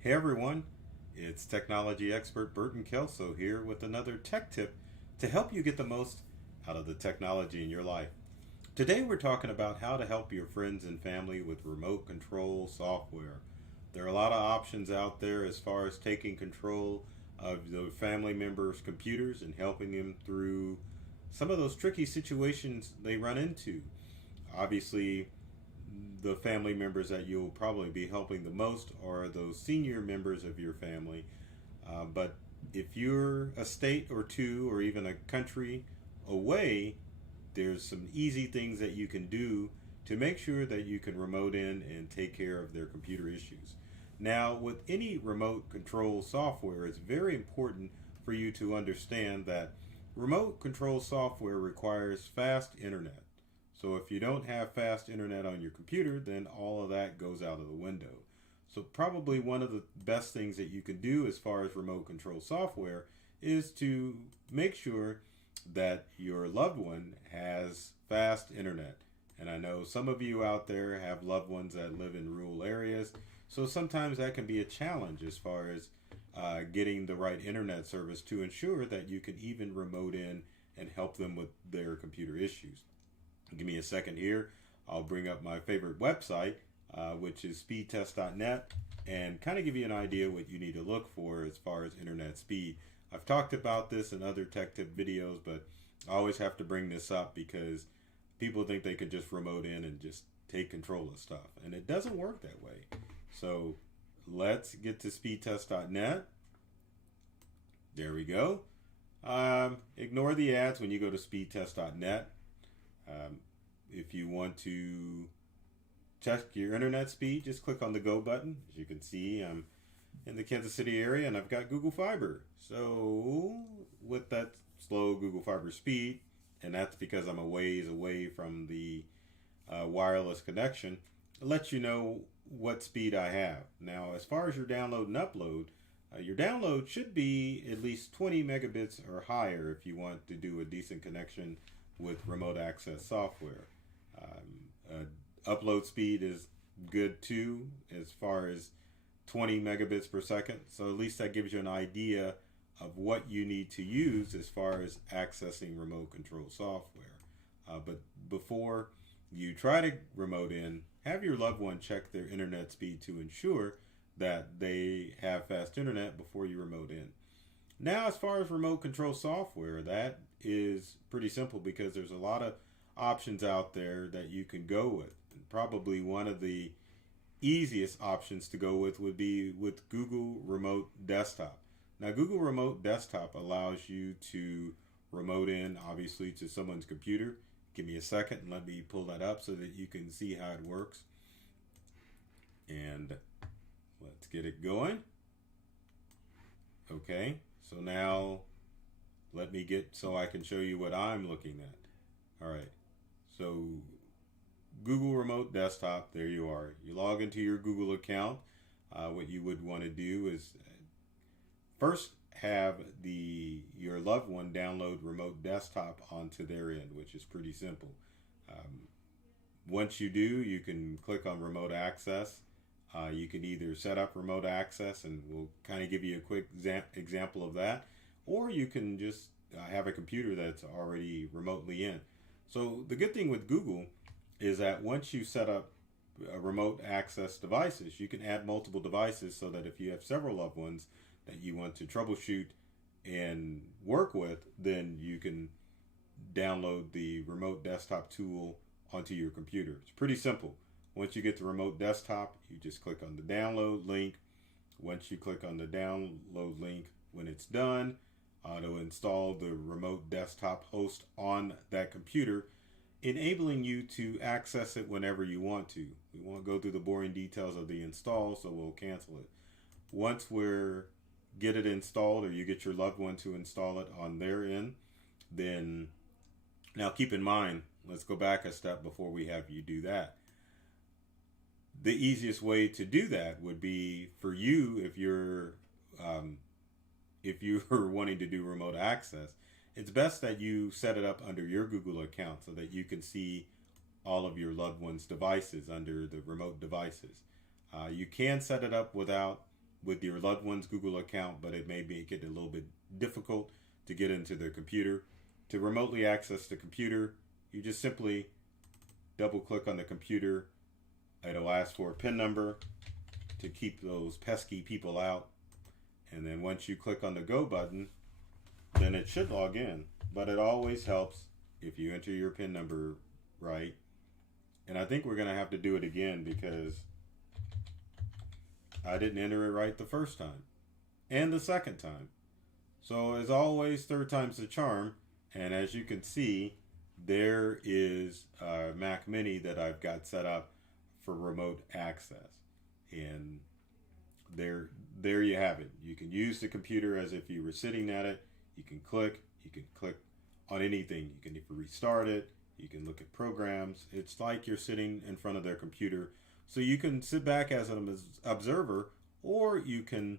Hey everyone, it's technology expert Burton Kelso here with another tech tip to help you get the most out of the technology in your life. Today we're talking about how to help your friends and family with remote control software. There are a lot of options out there as far as taking control of the family members' computers and helping them through some of those tricky situations they run into. Obviously, the family members that you'll probably be helping the most are those senior members of your family. But if you're a state or two or even a country away, there's some easy things that you can do to make sure that you can remote in and take care of their computer issues. Now, with any remote control software, it's very important for you to understand that remote control software requires fast internet. So if you don't have fast internet on your computer, then all of that goes out of the window. So probably one of the best things that you can do as far as remote control software is to make sure that your loved one has fast internet. And I know some of you out there have loved ones that live in rural areas, so sometimes that can be a challenge as far as getting the right internet service to ensure that you can even remote in and help them with their computer issues. Give me a second here. I'll bring up my favorite website, which is speedtest.net, and kind of give you an idea what you need to look for as far as internet speed. I've talked about this in other tech tip videos, but I always have to bring this up because people think they can just remote in and just take control of stuff, and it doesn't work that way. So let's get to speedtest.net. There we go. Ignore the ads when you go to speedtest.net. If you want to check your internet speed, just click on the go button. As you can see, I'm in the Kansas City area and I've got Google Fiber. So with that slow Google Fiber speed, and that's because I'm a ways away from the wireless connection, it lets you know what speed I have. Now, as far as your download and upload, your download should be at least 20 megabits or higher if you want to do a decent connection with remote access software. Upload speed is good too, as far as 20 megabits per second. So at least that gives you an idea of what you need to use as far as accessing remote control software. But before you try to remote in, have your loved one check their internet speed to ensure that they have fast internet before you remote in. Now, as far as remote control software, that is pretty simple because there's a lot of options out there that you can go with. And probably one of the easiest options to go with would be with Google Remote Desktop. Now, Google Remote Desktop allows you to remote in, obviously, to someone's computer. Give me a second and let me pull that up so that you can see how it works. And let's get it going. Okay, so now let me get so I can show you what I'm looking at. All right, so Google Remote Desktop, there you are. You log into your Google account. What you would want to do is first have your loved one download Remote Desktop onto their end, which is pretty simple. Once you do, you can click on Remote Access. You can either set up remote access, and we'll kind of give you a quick example of that, or you can just have a computer that's already remotely in. So the good thing with Google is that once you set up remote access devices, you can add multiple devices so that if you have several loved ones that you want to troubleshoot and work with, then you can download the remote desktop tool onto your computer. It's pretty simple. Once you get the remote desktop, you just click on the download link. Once you click on the download link, when it's done, it'll install the remote desktop host on that computer, enabling you to access it whenever you want to. We won't go through the boring details of the install, so we'll cancel it. Once get it installed, or you get your loved one to install it on their end, then now keep in mind, let's go back a step before we have you do that. The easiest way to do that would be for you, if you're wanting to do remote access, it's best that you set it up under your Google account so that you can see all of your loved ones' devices under the remote devices. You can set it up without with your loved one's Google account, but it may make it a little bit difficult to get into their computer. To remotely access the computer, you just simply double click on the computer. It'll ask for a PIN number to keep those pesky people out. And then once you click on the go button, then it should log in. But it always helps if you enter your PIN number right. And I think we're going to have to do it again because I didn't enter it right the first time and the second time. So as always, third time's the charm. And as you can see, there is a Mac Mini that I've got set up for remote access. And there you have it. You can use the computer as if you were sitting at it. You can click on anything. You can restart it. You can look at programs. It's like you're sitting in front of their computer. So you can sit back as an observer, or you can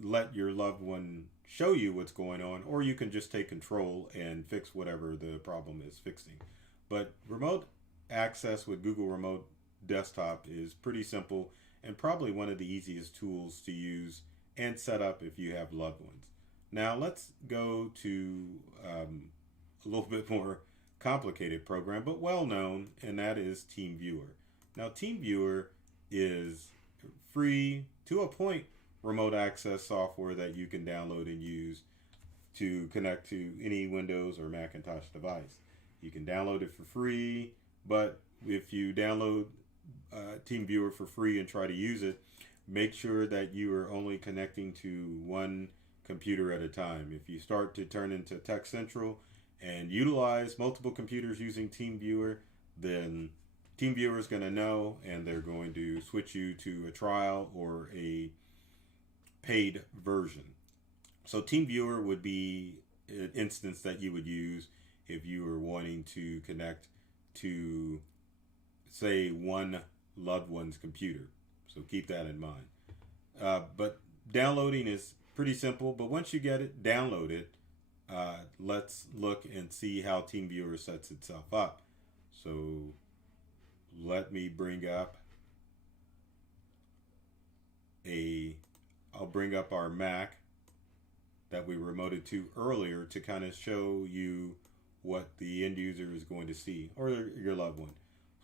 let your loved one show you what's going on, or you can just take control and fix whatever the problem is fixing. But remote access with Google Remote Desktop is pretty simple and probably one of the easiest tools to use and set up if you have loved ones. Now let's go to a little bit more complicated program, but well known, and that is TeamViewer. Now TeamViewer is free to a point remote access software that you can download and use to connect to any Windows or Macintosh device. You can download it for free, but if you download TeamViewer for free and try to use it, make sure that you are only connecting to one computer at a time. If you start to turn into Tech Central and utilize multiple computers using TeamViewer, then TeamViewer is going to know, and they're going to switch you to a trial or a paid version. So TeamViewer would be an instance that you would use if you were wanting to connect to, say, one loved one's computer. So keep that in mind. But downloading is pretty simple, but once you get it, download it. Let's look and see how TeamViewer sets itself up. So let me bring up I'll bring up our Mac that we remoted to earlier to kind of show you what the end user is going to see, or your loved one.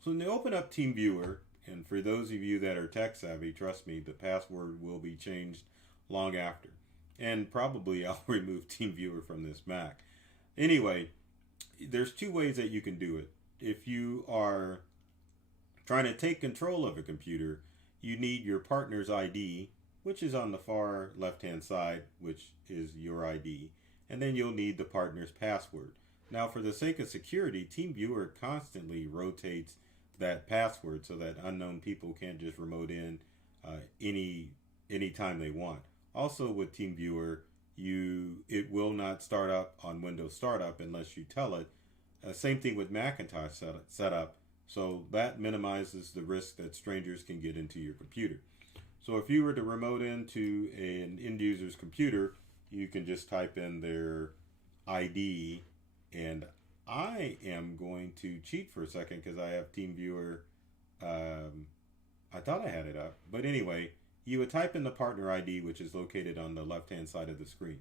So when they open up TeamViewer, and for those of you that are tech savvy, trust me, the password will be changed long after. And probably I'll remove TeamViewer from this Mac. Anyway, there's two ways that you can do it. If you are trying to take control of a computer, you need your partner's ID, which is on the far left-hand side, which is your ID. And then you'll need the partner's password. Now, for the sake of security, TeamViewer constantly rotates that password so that unknown people can't just remote in any time they want. Also with TeamViewer, it will not start up on Windows Startup unless you tell it. Same thing with Macintosh setup. So that minimizes the risk that strangers can get into your computer. So if you were to remote into an end user's computer, you can just type in their ID, and I am going to cheat for a second because I have TeamViewer. I thought I had it up, but anyway, you would type in the partner ID, which is located on the left-hand side of the screen.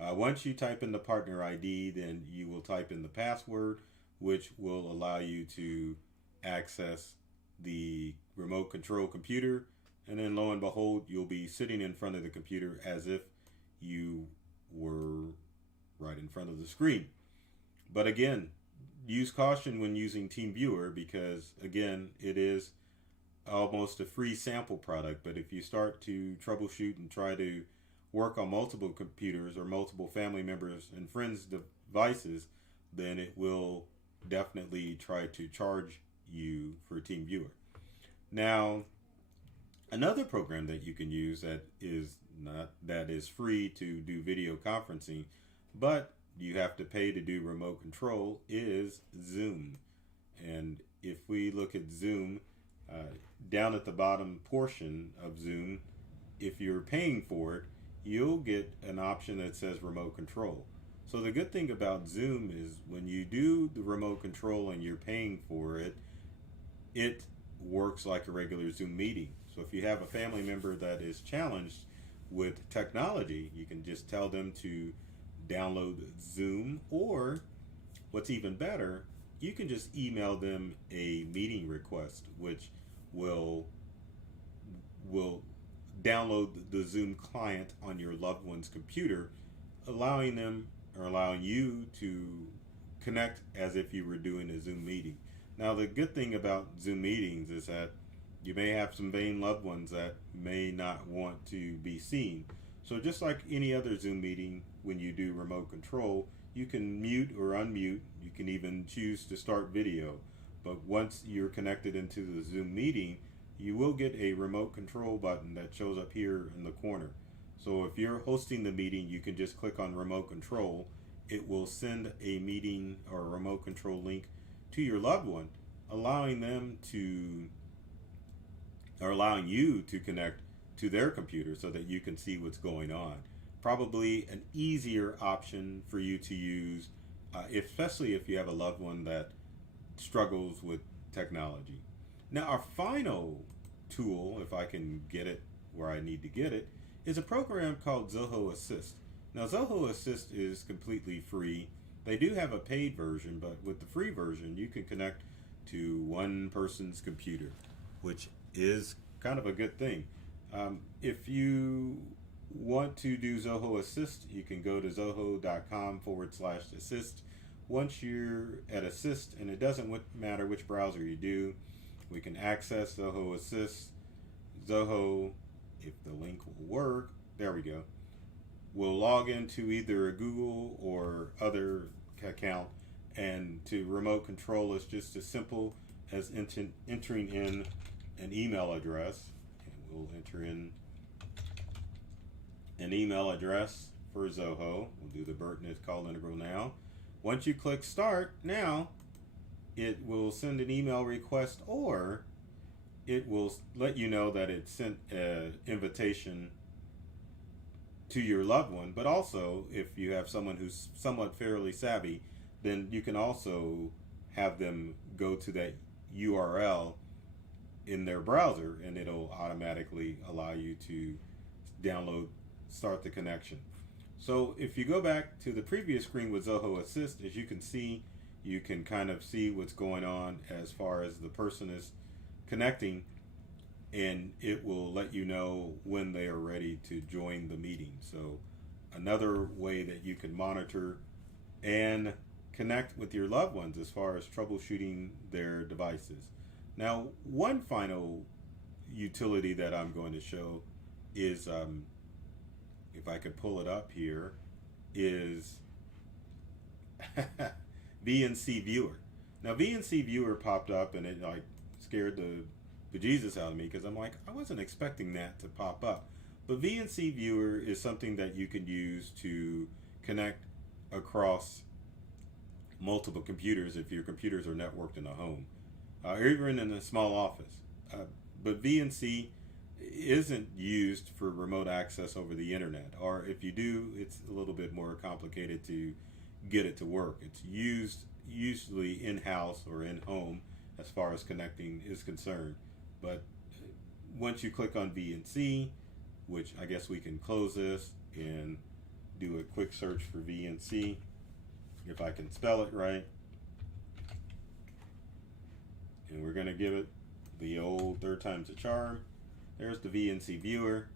Once you type in the partner ID, then you will type in the password, which will allow you to access the remote control computer. And then lo and behold, you'll be sitting in front of the computer as if you were right in front of the screen. But again, use caution when using TeamViewer because, again, it is almost a free sample product. But if you start to troubleshoot and try to work on multiple computers or multiple family members and friends' devices, then it will definitely try to charge you for TeamViewer. Now, another program that you can use that is free to do video conferencing, but you have to pay to do remote control, is Zoom. And if we look at Zoom, down at the bottom portion of Zoom, if you're paying for it, you'll get an option that says remote control. So the good thing about Zoom is when you do the remote control and you're paying for it, it works like a regular Zoom meeting. So if you have a family member that is challenged with technology, you can just tell them to download Zoom, or what's even better, you can just email them a meeting request, which will download the Zoom client on your loved one's computer, allowing them or allowing you to connect as if you were doing a Zoom meeting. Now, the good thing about Zoom meetings is that you may have some vain loved ones that may not want to be seen. So just like any other Zoom meeting, when you do remote control, you can mute or unmute. You can even choose to start video. But once you're connected into the Zoom meeting, you will get a remote control button that shows up here in the corner. So if you're hosting the meeting, you can just click on remote control. It will send a meeting or a remote control link to your loved one, allowing you to connect to their computer so that you can see what's going on. Probably an easier option for you to use, especially if you have a loved one that struggles with technology. Now, our final tool, if I can get it where I need to get it, is a program called Zoho Assist. Now, Zoho Assist is completely free. They do have a paid version, but with the free version, you can connect to one person's computer, which is kind of a good thing. If you want to do Zoho Assist, you can go to zoho.com/assist. Once you're at Assist, and it doesn't matter which browser you do, we can access Zoho Assist. Zoho, if the link will work, there we go, will log into either a Google or other account, and to remote control is just as simple as entering in an email address. And we'll enter in an email address for Zoho. We'll do the Burton is called integral now. Once you click start, now it will send an email request, or it will let you know that it sent an invitation to your loved one. But also, if you have someone who's somewhat fairly savvy, then you can also have them go to that URL in their browser, and it'll automatically allow you to start the connection. So if you go back to the previous screen with Zoho Assist, as you can see, you can kind of see what's going on as far as the person is connecting, and it will let you know when they are ready to join the meeting. So another way that you can monitor and connect with your loved ones as far as troubleshooting their devices. Now, one final utility that I'm going to show is, if I could pull it up here, is VNC Viewer. Now, VNC Viewer popped up, and it like scared the bejesus out of me, because I'm like, I wasn't expecting that to pop up. But VNC Viewer is something that you can use to connect across multiple computers if your computers are networked in a home, or even in a small office. But VNC isn't used for remote access over the internet, or if you do, it's a little bit more complicated to get it to work. It's used usually in-house or in-home as far as connecting is concerned. But once you click on VNC, which I guess we can close this and do a quick search for VNC, if I can spell it right, and we're going to give it the old third time's a charm. There's the VNC Viewer.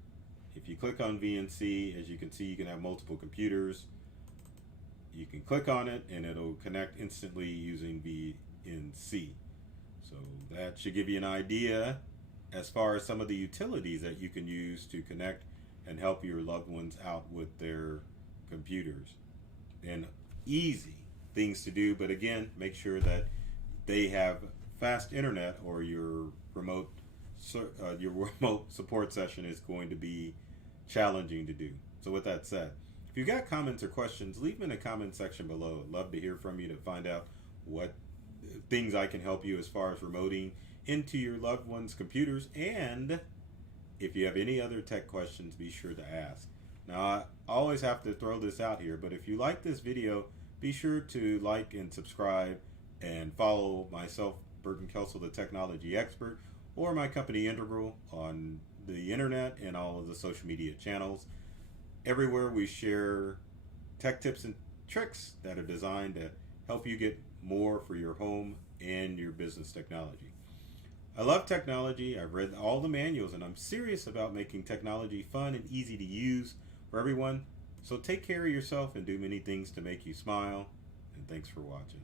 If you click on VNC, as you can see, you can have multiple computers. You can click on it and it'll connect instantly using VNC. So that should give you an idea as far as some of the utilities that you can use to connect and help your loved ones out with their computers. And easy things to do, but again, make sure that they have fast internet, or your remote support session is going to be challenging to do. So with that said, if you got comments or questions, leave them in the comment section below. I'd love to hear from you to find out what things I can help you as far as remoting into your loved ones' computers. And if you have any other tech questions, be sure to ask. Now, I always have to throw this out here, but if you like this video, be sure to like and subscribe and follow myself, Burton Kelso, the technology expert, or my company Integral on the internet and all of the social media channels. Everywhere we share tech tips and tricks that are designed to help you get more for your home and your business technology. I love technology. I've read all the manuals and I'm serious about making technology fun and easy to use for everyone. So take care of yourself and do many things to make you smile. And thanks for watching.